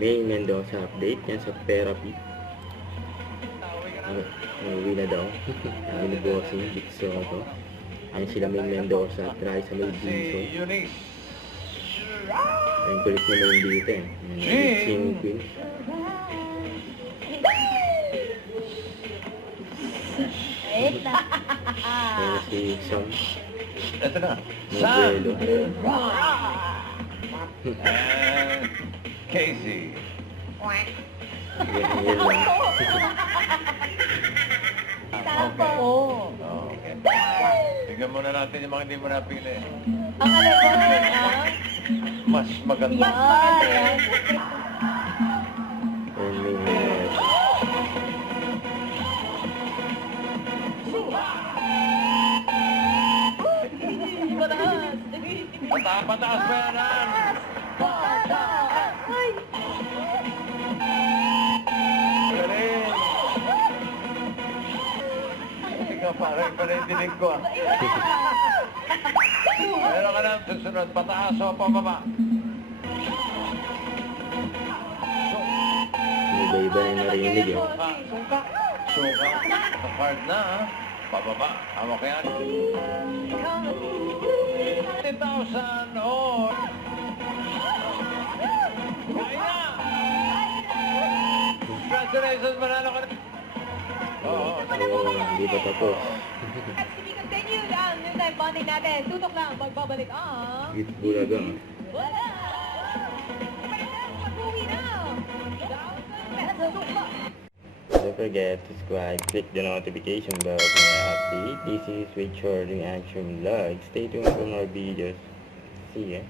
May Mendoza update yan sa therapy. Uwi na daw. Sabi ni Bossing, Dixo to. Ayun sila May Mendoza, try sa May Dixo. Ayun kulit na yung dito eh. Singing Queen. Ayun si Sam. Ito na. Modelo. And Casey. Yan lang. Okay. Oo. Okay. Tignan muna natin yung mga hindi mo napili. Ang alam ko na, Mas maganda. mas maganda yan. Ayun May Mendoza. Pataas. Pataas pa yan, Ann. Ay! Galing. Ikaw parang pala yung dinig ko ah. Meron ka na susunod. Pataas o pababa. Iba-iba na yung narinig eh. Suka. Suka. Card na ah. Pababa. Hawak yan. 10,000 or... Kaya! Congratulations, manalo ka na. Oo. Hindi pa tapos. At hindi continued ang noontime bonding natin. Tutok lang, magbabalik ang... Git Bulaga. Wala! Pag-uwi na! 1,000 pesos pa! Don't forget to subscribe, click the notification bell for more update. This is with Short Reaction Vlog. Stay tuned for more videos. See ya.